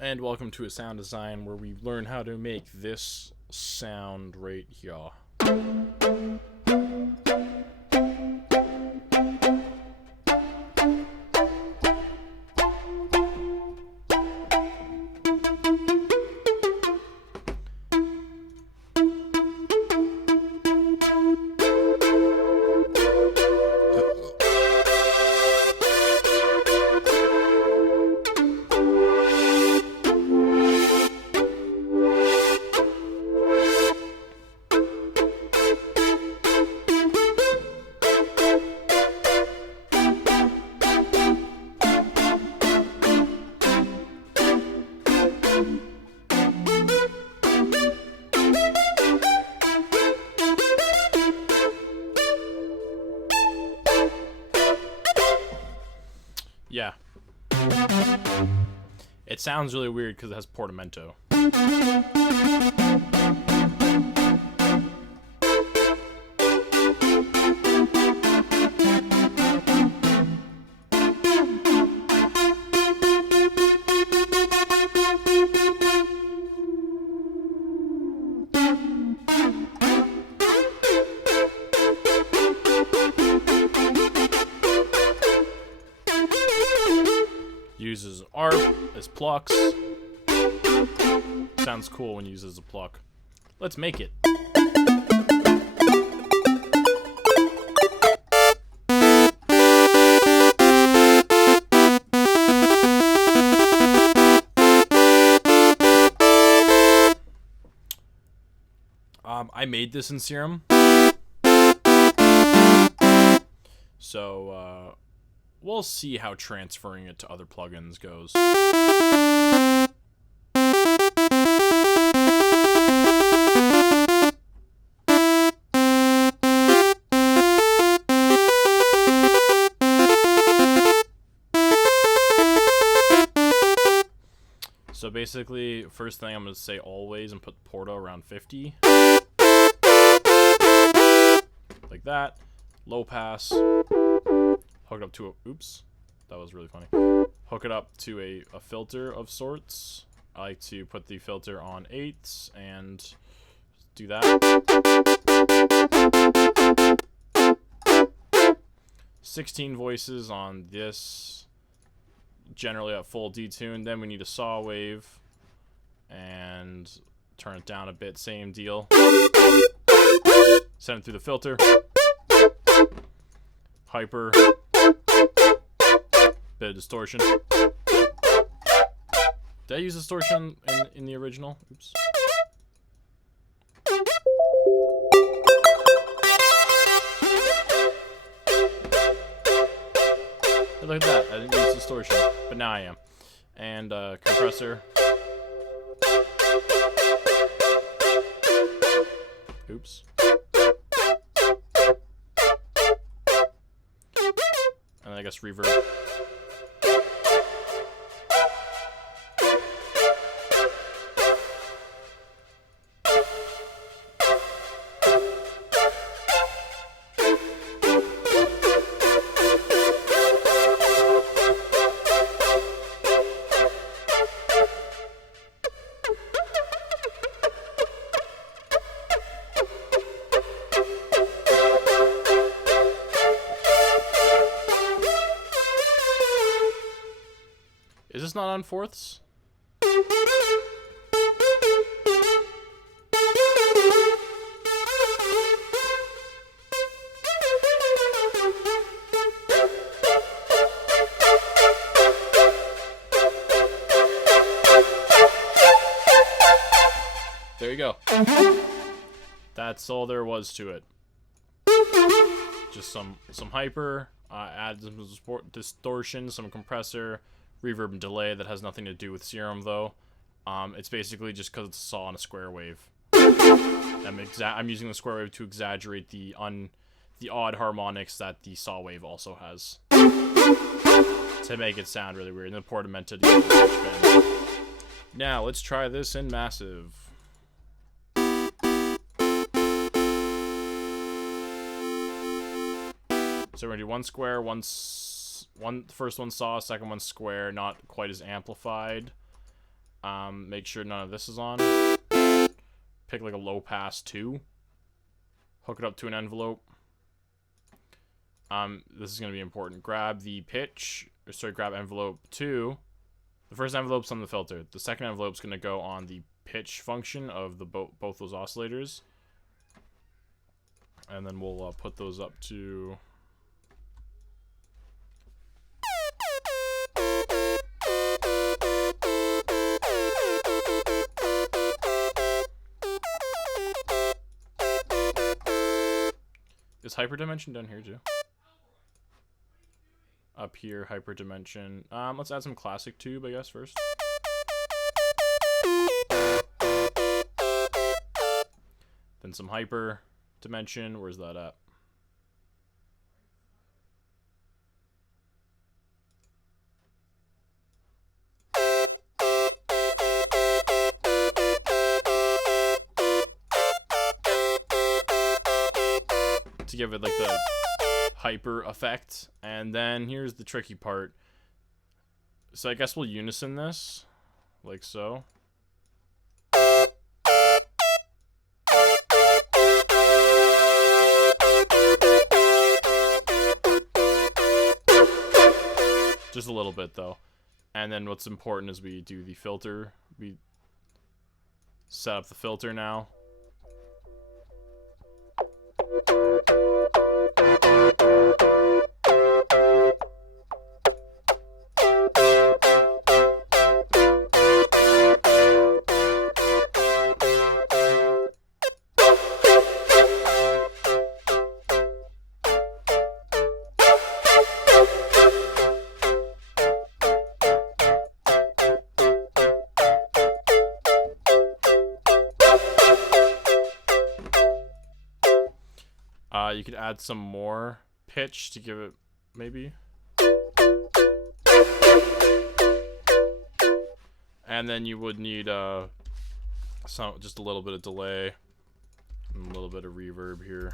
And welcome to a sound design where we learn how to make this sound right here. Yeah. It sounds really weird because it has portamento. Uses ARP as Plucks. Sounds cool when used as a pluck. Let's make it. I made this in Serum. So, we'll see how transferring it to other plugins goes. So basically, first thing I'm going to say always and put Porta around 50. Like that. Low pass. Hook it up to a... Oops. That was really funny. Hook it up to a filter of sorts. I like to put the filter on 8 and do that. 16 voices on this. Generally at full detune. Then we need a saw wave. And turn it down a bit. Same deal. Send it through the filter. Hyper. Bit of distortion. Did I use distortion in the original? Oops. Look at that. I didn't use distortion, but now I am. And compressor. Oops. And I guess reverb. Is this not on fourths? There you go. That's all there was to it. Just some hyper, add some distortion, some compressor, reverb and delay. That has nothing to do with Serum though. It's basically just because it's a saw on a square wave. I'm using the square wave to exaggerate the odd harmonics that the saw wave also has, to make it sound really weird. And then portamento to the pitch bend. Now let's try this in massive. So we're gonna do one square, first one saw, second one square, not quite as amplified. Make sure none of this is on. Pick like a low pass 2. Hook it up to an envelope. This is going to be important. Grab the pitch, or sorry, grab envelope 2. The first envelope's on the filter. The second envelope's going to go on the pitch function of the both those oscillators. And then we'll put those up to... Is hyperdimension down here too? Up here, hyperdimension. Let's add some classic tube, I guess, first. Then some hyper dimension. Where's that at? To give it like the hyper effect. And then here's the tricky part. So I guess we'll unison this like so. Just a little bit though. And then what's important is we do the filter. We set up the filter now. You could add some more pitch to give it, maybe. And then you would need just a little bit of delay and a little bit of reverb here.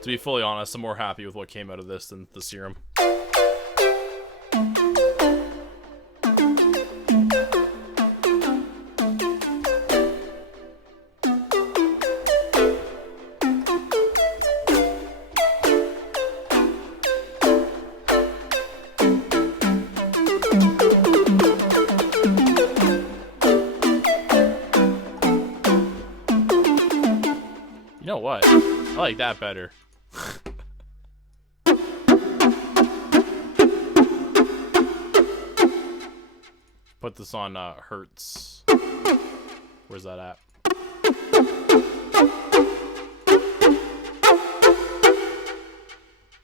To be fully honest, I'm more happy with what came out of this than the serum. You know what? I like that better. Put this on Hertz. Where's that at?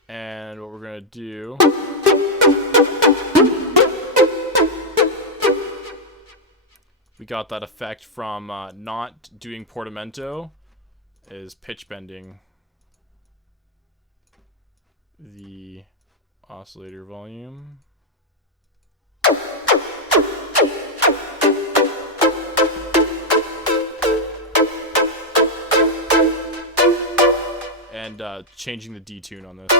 And what we're gonna do, we got that effect from not doing portamento, is pitch bending the oscillator volume. And changing the detune on this.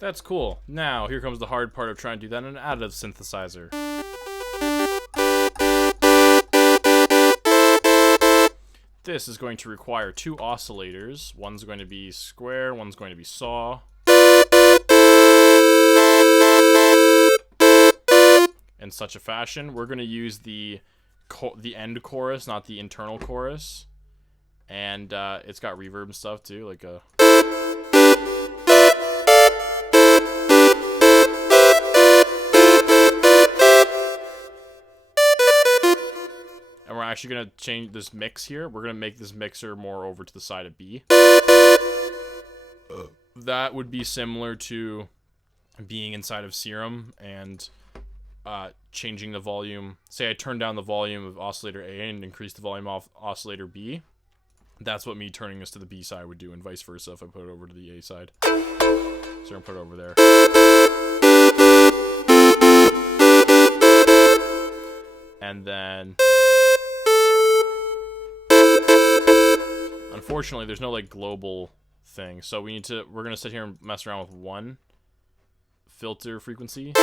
That's cool. Now, here comes the hard part of trying to do that in an additive synthesizer. This is going to require 2 oscillators. One's going to be square, one's going to be saw. In such a fashion, we're going to use the end chorus, not the internal chorus. And it's got reverb and stuff too, like a... actually going to change this mix here. We're going to make this mixer more over to the side of B. That would be similar to being inside of Serum and changing the volume. Say I turn down the volume of oscillator A and increase the volume of oscillator B. That's what me turning this to the B side would do, and vice versa if I put it over to the A side. So I'm going to put it over there. And then... unfortunately, there's no, like, global thing. So we're going to sit here and mess around with one filter frequency.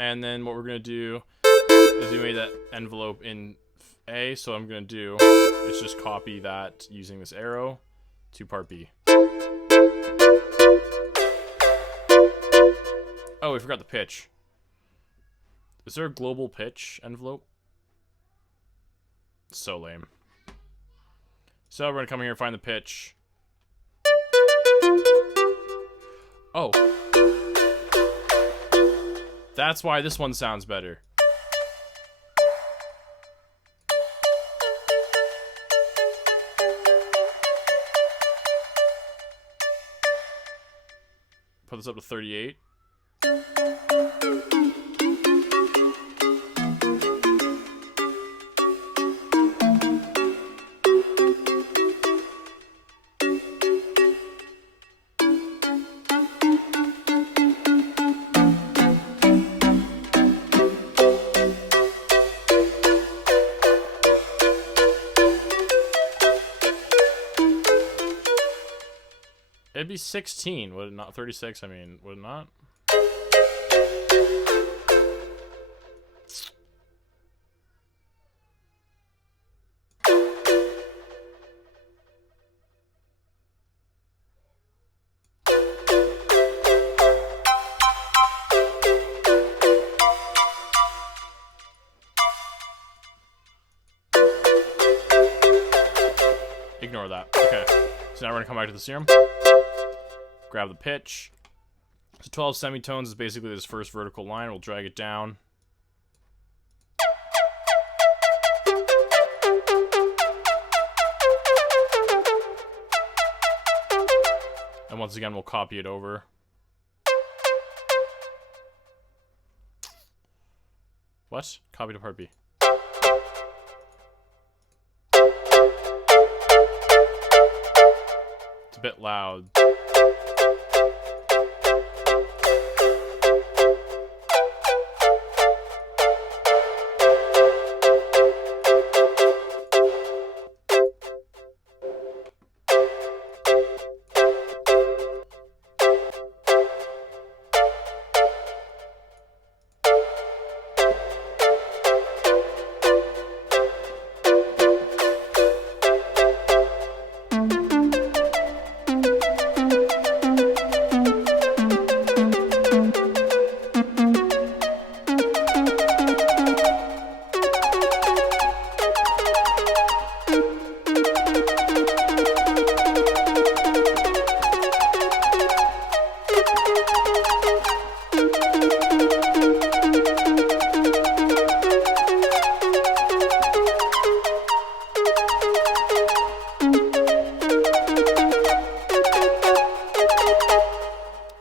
And then what we're going to do is we made that envelope in A, so I'm going to do is just copy that using this arrow to part B. Oh, we forgot the pitch. Is there a global pitch envelope? So lame. So we're going to come here and find the pitch. Oh. That's why this one sounds better. Put this up to 38. It'd be 16, would it not? 36, I mean, would it not? Ignore that. Okay. So now we're going to come back to the serum. Grab the pitch. So 12 semitones is basically this first vertical line. We'll drag it down. And once again, we'll copy it over. What? Copy to part B. It's a bit loud.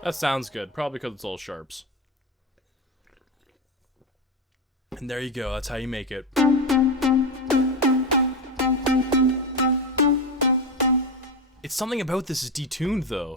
That sounds good, probably because it's all sharps. And there you go, that's how you make it. It's something about this is detuned though.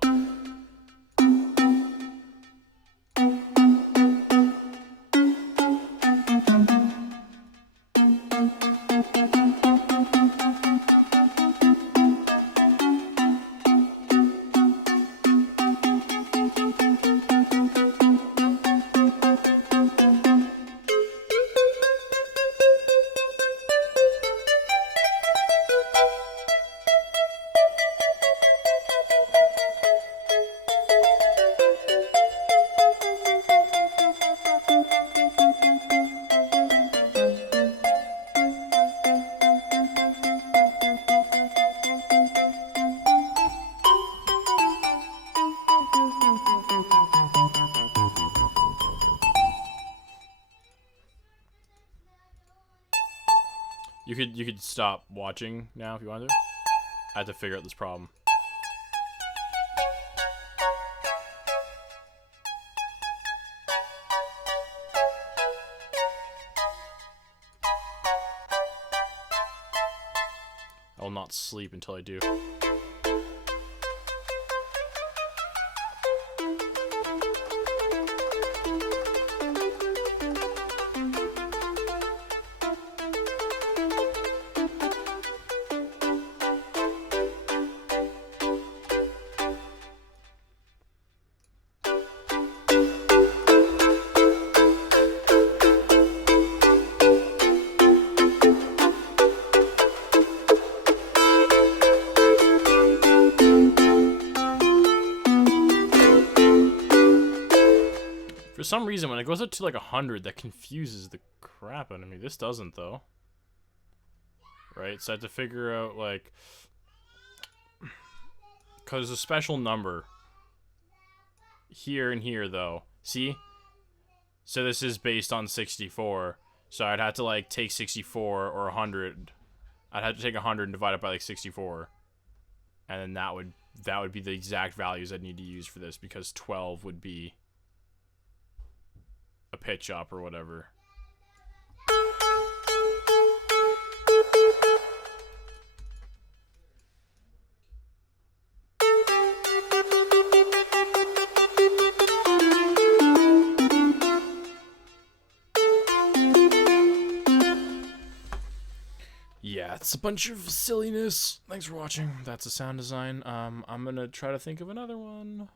You could stop watching now if you wanted to. I had to figure out this problem. I will not sleep until I do. For some reason, when it goes up to like 100, that confuses the crap out of me. This doesn't, though. Right? So I have to figure out, like... Because there's a special number. Here and here, though. See? So this is based on 64. So I'd have to, like, take 64 or 100. I'd have to take 100 and divide it by, like, 64. And then that would be the exact values I'd need to use for this, because 12 would be a pitch up or whatever. Yeah, it's a bunch of silliness. Thanks for watching. That's the sound design. I'm gonna try to think of another one.